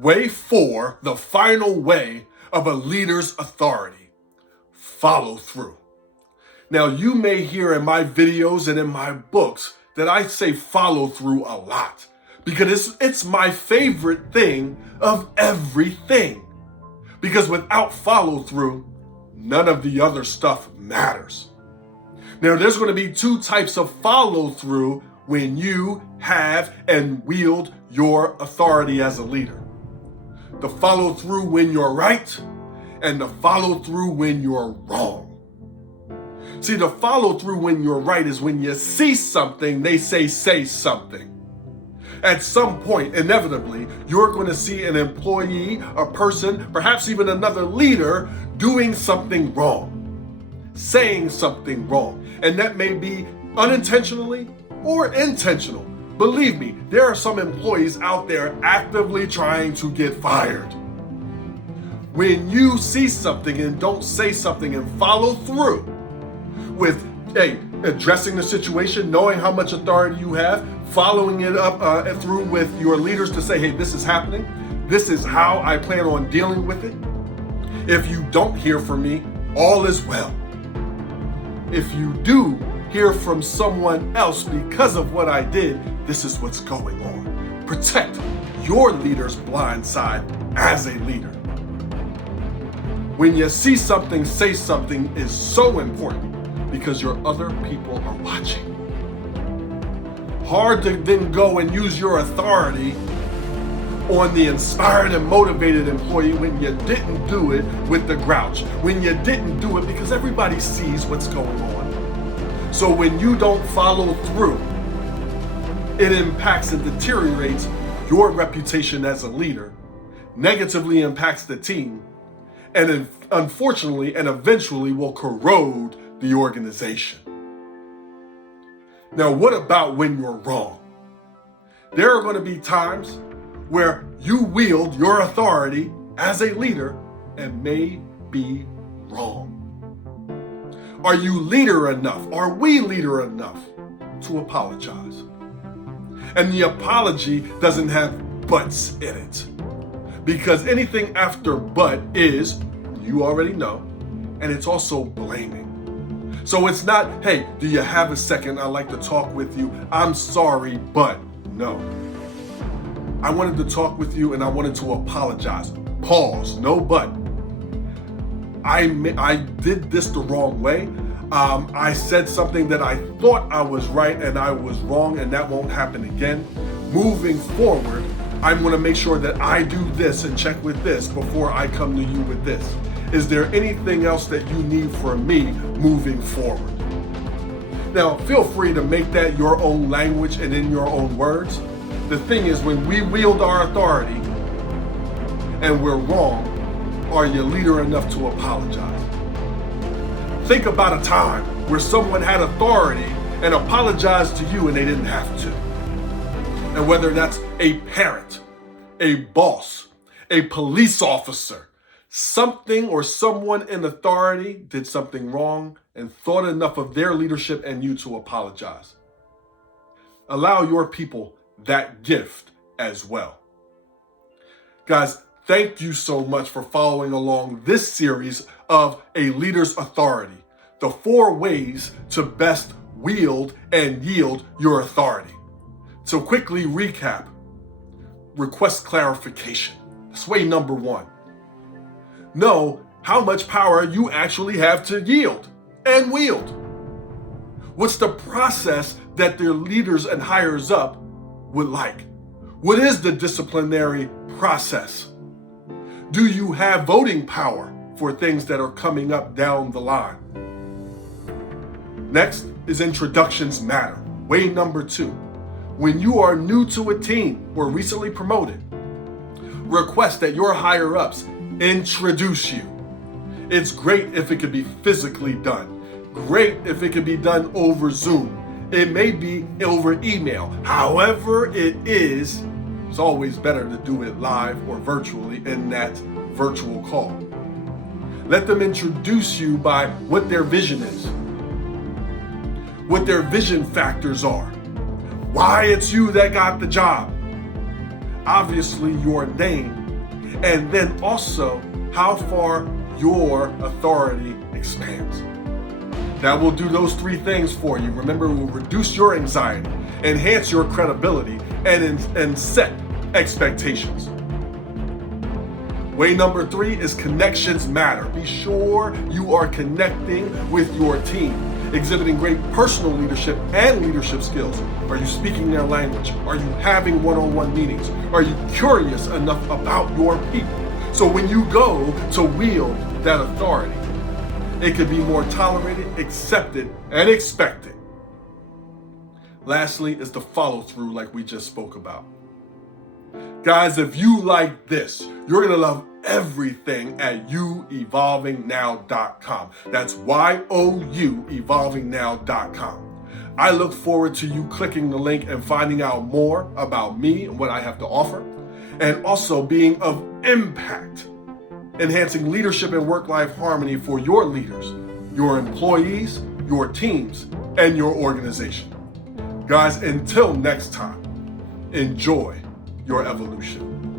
Way 4, the final way of a leader's authority: follow through. Now, you may hear in my videos and in my books that I say follow through a lot because it's my favorite thing of everything. Because without follow through, none of the other stuff matters. Now, there's going to be 2 types of follow through when you have and wield your authority as a leader. The follow through when you're right and the follow through when you're wrong. See, the follow through when you're right is when you see something, they say something. At some point, inevitably, you're going to see an employee, a person, perhaps even another leader doing something wrong, saying something wrong. And that may be unintentionally or intentional. Believe me, there are some employees out there actively trying to get fired. When you see something and don't say something and follow through with, addressing the situation, knowing how much authority you have, following it up through with your leaders to say, hey, this is happening. This is how I plan on dealing with it. If you don't hear from me, all is well. If you do hear from someone else because of what I did, this is what's going on. Protect your leader's blind side as a leader. When you see something, say something is so important because your other people are watching. Hard to then go and use your authority on the inspired and motivated employee when you didn't do it with the grouch, when you didn't do it because everybody sees what's going on. So when you don't follow through, it impacts and deteriorates your reputation as a leader, negatively impacts the team, and unfortunately and eventually will corrode the organization. Now, what about when you're wrong? There are going to be times where you wield your authority as a leader and may be wrong. Are you leader enough? Are we leader enough to apologize? And the apology doesn't have buts in it. Because anything after but is, you already know, and it's also blaming. So it's not, hey, do you have a second? I'd like to talk with you. I'm sorry, but no. I wanted to talk with you and I wanted to apologize. Pause, no but. I did this the wrong way. I said something that I thought I was right and I was wrong, and that won't happen again. Moving forward, I'm going to make sure that I do this and check with this before I come to you with this. Is there anything else that you need from me moving forward? Now, feel free to make that your own language and in your own words. The thing is, when we wield our authority and we're wrong, are you leader enough to apologize? Think about a time where someone had authority and apologized to you and they didn't have to. And whether that's a parent, a boss, a police officer, something or someone in authority did something wrong and thought enough of their leadership and you to apologize. Allow your people that gift as well. Guys, thank you so much for following along this series of A Leader's Authority, the 4 ways to best wield and yield your authority. So quickly recap, request clarification. That's way number 1. Know how much power you actually have to yield and wield. What's the process that their leaders and higher up would like? What is the disciplinary process? Do you have voting power for things that are coming up down the line? Next is introductions matter. Way number 2. When you are new to a team or recently promoted, request that your higher ups introduce you. It's great if it could be physically done. Great if it could be done over Zoom. It may be over email. However it is, it's always better to do it live or virtually in that virtual call. Let them introduce you by what their vision is, what their vision factors are, why it's you that got the job. Obviously, your name and then also how far your authority expands. That will do those three things for you. Remember, it will reduce your anxiety, enhance your credibility, and set expectations. Way number 3 is connections matter. Be sure you are connecting with your team, exhibiting great personal leadership and leadership skills. Are you speaking their language? Are you having one-on-one meetings? Are you curious enough about your people? So when you go to wield that authority, it could be more tolerated, accepted, and expected. Lastly is the follow through, like we just spoke about. Guys, if you like this, you're gonna love everything at youevolvingnow.com. That's YOU evolvingnow.com. I look forward to you clicking the link and finding out more about me and what I have to offer, and also being of impact, enhancing leadership and work-life harmony for your leaders, your employees, your teams, and your organization. Guys, until next time, enjoy your evolution.